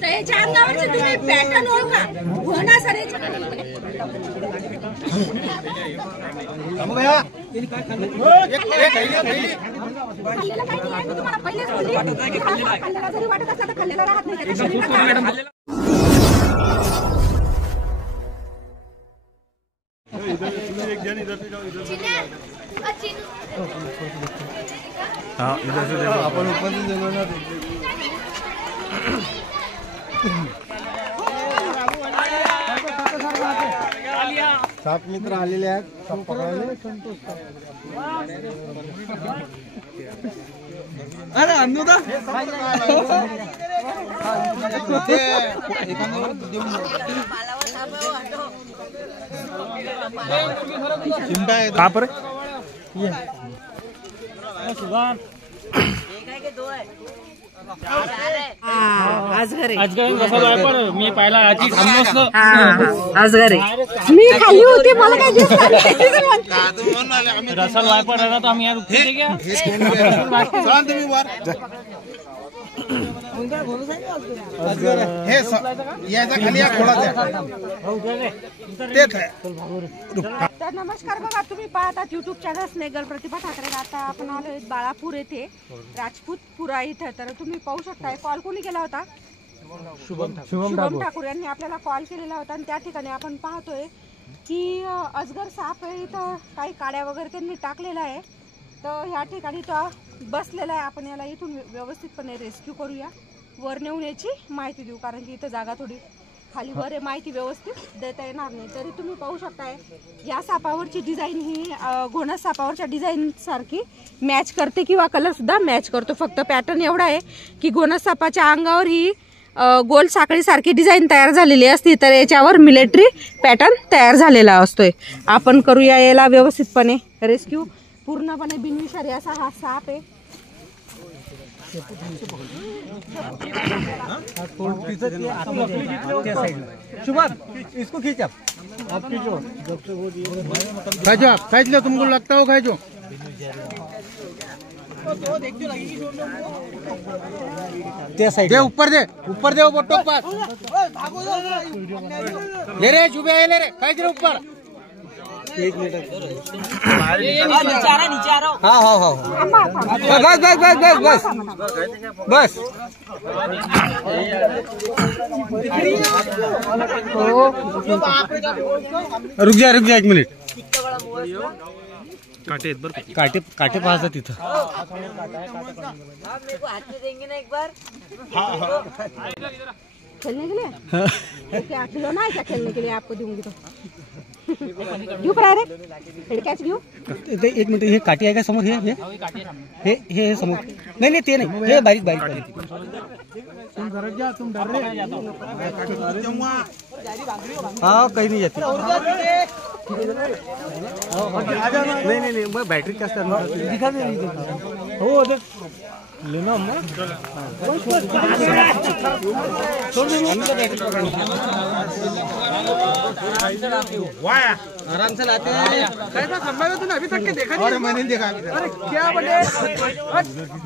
त्याच्या अंगावरचे तुम्ही पॅटर्न ओळखा हो ना सर. तुम्हाला पहिलेच बोलली खाल्लेला जरी वाटत असला तर खाल्लेला राहत नाही. हाँ इधर से देखो अपन ऊपर से देखो ना. साप मित्र आलेले आहेत साप पकडायला. अरे अन्नूदा चिमटा है कहाँ पर ये मी पाहिला आजगरे मी खाली होती मला काय रसल वायपर आला तो आम्ही यार उठते क्या तुम्ही हे याचा खाली या खोडाचा. तर नमस्कार बघा, तुम्ही पाहतात युट्यूब चॅनल स्नेगल प्रतिभा ठाकरे. आता आपण आलोय बाळापूर येथे राजपूतपुरा इथे. तर तुम्ही पाहू शकता कॉल कोणी केला होता, शुभम ठाकूर यांनी आपल्याला कॉल केलेला होता. आणि त्या ठिकाणी आपण पाहतोय की अजगर साप आहे, इथं काही काड्या वगैरे त्यांनी टाकलेला आहे. तर ह्या ठिकाणी तो बसलेला आहे. आपण याला इथून व्यवस्थितपणे रेस्क्यू करूया, वर नेऊन याची माहिती देऊ, कारण की इथं जागा थोडी खाली वर आहे, माहिती व्यवस्थित देता येणार नाही. तरी तुम्ही पाहू शकताय या सापावरची डिझाईन ही घोणस सापावरच्या डिझाईन सारखी मॅच करते किंवा कलर सुद्धा मॅच करतो. फक्त पॅटर्न एवढा आहे की घोणस सापाच्या अंगावर ही गोल साखळी सारखी डिझाईन तयार झालेली असते, तर याच्यावर मिलिटरी पॅटर्न तयार झालेला असतोय. आपण करूया याला व्यवस्थितपणे रेस्क्यू. पूर्णपणे बिनविषारी असा हा साप आहे. शुभम इसको खींच आप खींचो. खाइजो आप खाइज लो, तुमको लगता हो खाइजो. दे ऊपर दे वो बोटो पास ले रे जुबे ले रे खाइज रे ऊपर. एक मिनट नीचे आ रहा. हाँ बस रुक जा एक मिनिट. काटे पास तिथं. देंगे ना एक बार खेलने के लिए. क्या खिलौना है क्या खेलने के लिए आपको दूंगी तो क्यों करा रे कैच क्यों. एक मिनिट, हे काठी आहे का समोर. हे समोर. नाही ते नाही, हे बारीक तुम डर रहे. हाँ कहीं नहीं जाती. नहीं मैं बैटरी का दिखा नहीं हो लेना आराम से लाते हैं. कैसा संभाला तूने अभी तक के देखा नहीं. मैंने नहीं देखा. अरे क्या बने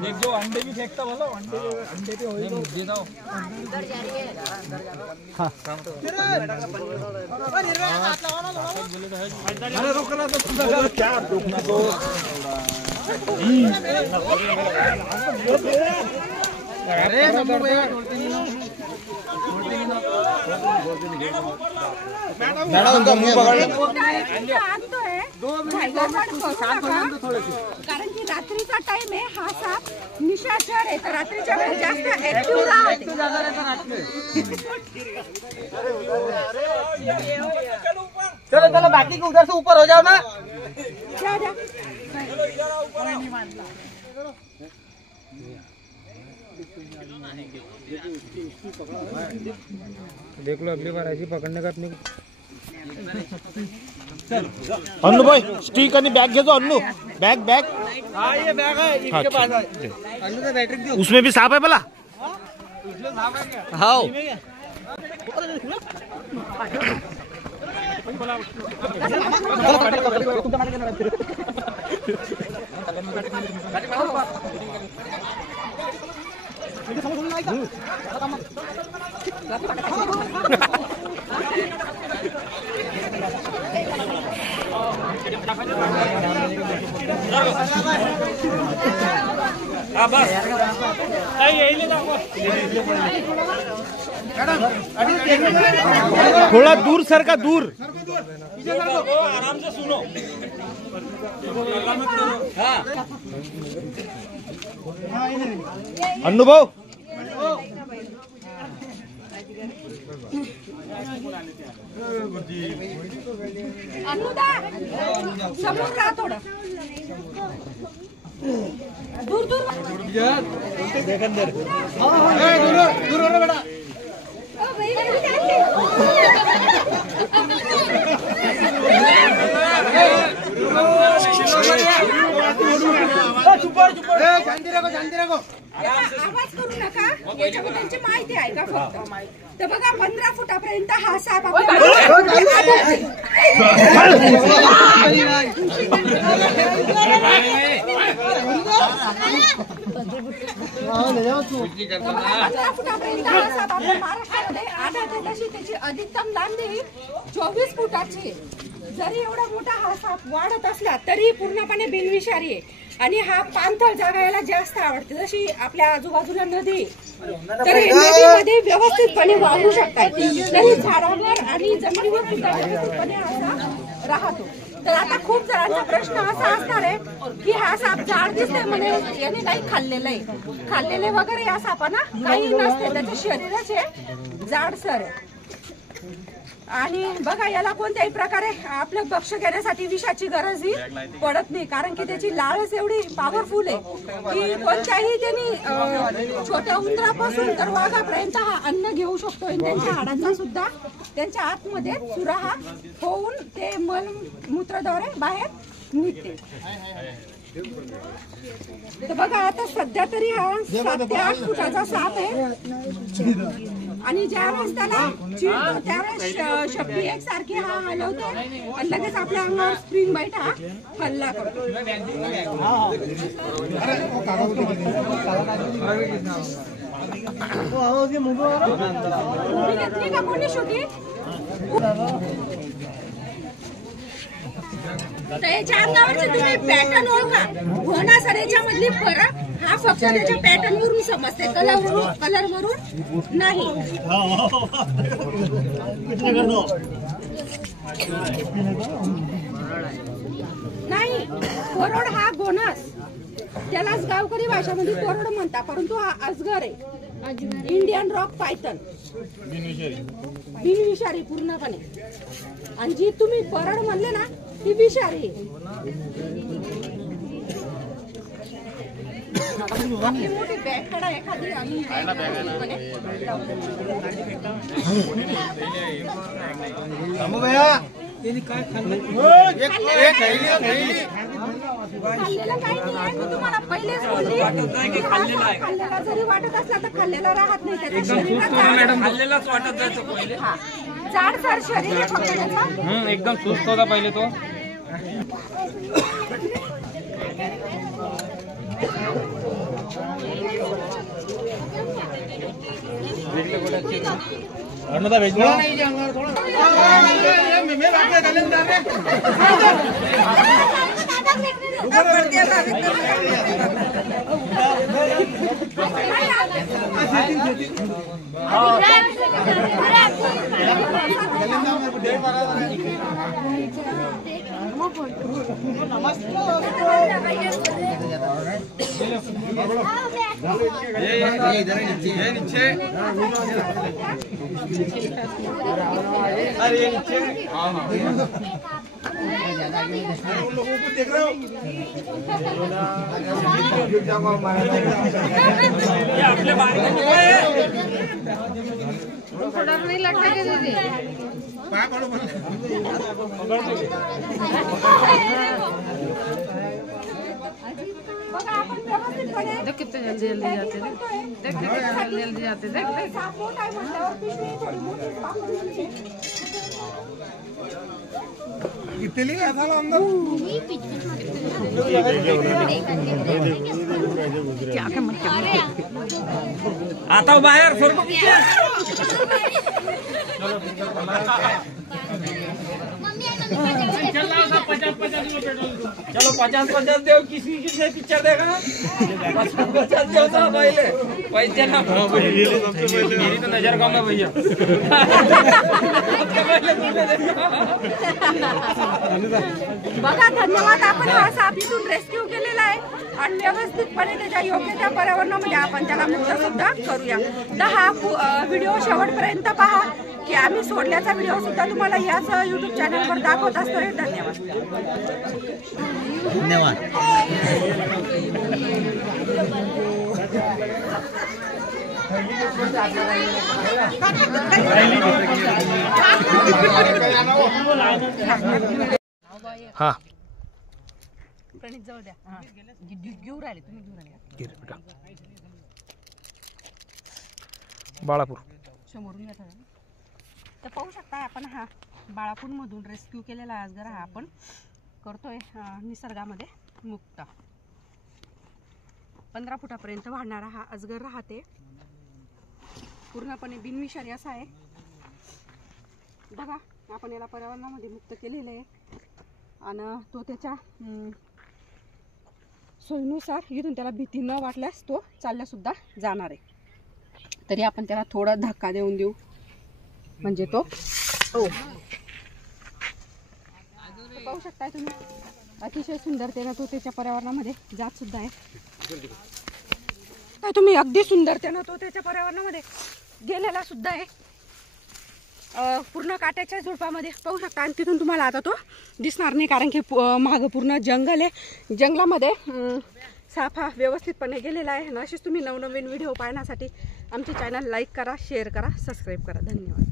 एक जो अंडे भी फेंकता बोलो, अंडे पे होई तो दे दो. हाँ अरे रोक रहा तो क्या रोकना तो. अरे मैडम उनका मुंह पकड़ कारण की रात्रीचा टाइम आहे. हा साप निशाचर आहे, तर रात्रीच्या वेळेस जास्त ऍक्टिव्ह राहते. चलो बाकी को उधर से ऊपर हो जाओ ना. देख लो अगली बार ऐसी पकड़ने का अपने. अन्नू भाई स्टिक आणि बैग घेतो. अन्नू बैग हाँ ये बैग है इसके पास है. अन्नू का बैटरी दो. उसमें भी सांप है भला. हाँ थोड़ा दूर सर का दूर आराम से सुनो। अनुभव अनुदा समोर राहा थोडं दूर दूर आवाज करू नका. याच्यामध्ये त्यांची माहिती आहे का फक्त. तर बघा 15 फुटापर्यंत हा साप महाराष्ट्रामध्ये आढळते. तशी त्याची अधिकतम लांबी 24 फुटाची. जरी एवढा मोठा हा साप वाढत असला तरी पूर्णपणे बिनविषारी आहे. आणि हा पाणथळ जागा याला जास्त आवडते. जशी आपल्या आजूबाजूला नदी तर नदीमध्ये व्यवस्थितपणे वाहू शकतात. तरी झाडावर आणि जमिनीवर सुद्धा व्यवस्थितपणे असा राहतो. तर आता खूप जणांचा प्रश्न असा असणार आहे की हा साप जाड दिसते म्हणे याने काही खाल्लेलं आहे. खाल्लेले वगैरे या सापांना काही नसते. त्याचे शरीराचे जाडसर आहे. आणि बघा याला कोणत्याही प्रकारे आपलं भक्ष घेण्यासाठी विषाची गरजही पडत नाही. कारण की त्याची लाळच एवढी पॉवरफुल आहे की कोणत्याही त्यांनी छोट्या उंदरापासून तर वाघापर्यंत हा अन्न घेऊ शकतो. आणि त्यांच्या हाडांचा सुद्धा त्यांच्या आतमध्ये सुराहा होऊन ते मलमूत्राद्वारे बाहेर निघते. तर बघा आता सध्या तरी हा 7 ते 8 फुटाचा साप आहे. आणि ज्यावेळेस त्याला चिडतो त्यावेळेस शब्दी एकसारखी हा हलवतो आणि लगेच आपल्या अंगावर स्प्रिंग बाईट हा हल्ला करतो. घेतली का कोणी शूटिंग. तर याच्या अंगावरचे तुम्ही पॅटर्न ओळखा. हो ना सर. याच्यामधली फरक हा फक्त त्याच्या पॅटर्न वरून समजते. कलर वरून नाही. नाही कोरड हा गोनस. त्यालाच गावकरी भाषेमध्ये कोरड म्हणतात. परंतु हा अजगर आहे. इंडियन रॉक पायथन बिनविषारी पूर्णपणे. आणि जी तुम्ही परड म्हणले ना ती विषारी. आपली मोठी बॅग काढा एखादी आणि खाल्लेला काही नाही आहे. मी तुम्हाला पहिलेच बोलली खाल्लेला जरी वाटत असला तर खाल्लेला राहत नाही. त्याच्या शरीरात खाल्लेलाच वाटत जायचं पहिले. जाडसर शरीर आहे फक्त त्याचा. एकदम सुस्त होता पहिले तो. अन्नदा भेज लो. अरे नीचे लोगों को देख रहे हो. आपले बारके थोड़ा नहीं लगता है दीदी. बघा आपण व्यवस्थितपणे देख कितने जल्दी जल्दी जाते हैं. देख देख कितने जल्दी जाते. देख देख साप मोठा आहे म्हटल्यावर पिशवी थोडी मोठी वापरायची. कितने लिए था अंदर. आता बाहेर सर्व चलो 50-50 दो किसी किसी पिक्चर देगा 50-50 दो तो पहले पैसे ना मेरी तो नजर कम है भैया बघा धन्यवाद. आपण हा साप इथून रेस्क्यू केलेला आहे आणि व्यवस्थितपणे त्याच्या योग्य त्या पर्यावरणामध्ये आपण त्याला मुक्त सुद्धा करूया. तर हा व्हिडिओ शेवटपर्यंत पहा की आम्ही सोडल्याचा व्हिडिओ सुद्धा तुम्हाला याच YouTube चॅनलवर दाखवत असतो. धन्यवाद. हा प्रणित जवळ द्या. घेऊ राहिले तुम्ही घेऊ राहिले बाळापूर समोरून येत आहे. तर पाहू शकता आपण हा बाळापूरमधून रेस्क्यू केलेला अजगर हा आपण करतोय निसर्गामध्ये मुक्त. 15 फुटापर्यंत वाढणारा हा अजगर राहते. पूर्णपणे बिनविषारी असा आहे. बघा आपण याला पर्यावरणामध्ये मुक्त केलेलं आहे आणि तो त्याच्या सोयीनुसार इथून त्याला भीती न वाटल्यास तो चालल्या सुद्धा जाणार आहे. तरी आपण त्याला थोडा धक्का देऊन देऊ म्हणजे तो पाहू शकताय तुम्ही. अतिशय सुंदरतेने तो त्याच्या पर्यावरणामध्ये जात सुद्धा आहे. तुम्ही अगदी सुंदरतेने तो त्याच्या पर्यावरणामध्ये गेलेला सुद्धा आहे. पूर्ण काट्याच्या झुडपामध्ये पाहू शकता आणि तिथून तुम्हाला आता तो दिसणार नाही कारण की मागं पूर्ण जंगल आहे. जंगलामध्ये साप हा व्यवस्थितपणे गेलेला आहे. आणि असेच तुम्ही नवनवीन व्हिडिओ पाहण्यासाठी आमचे चॅनल लाईक करा, शेअर करा, सबस्क्राईब करा. धन्यवाद.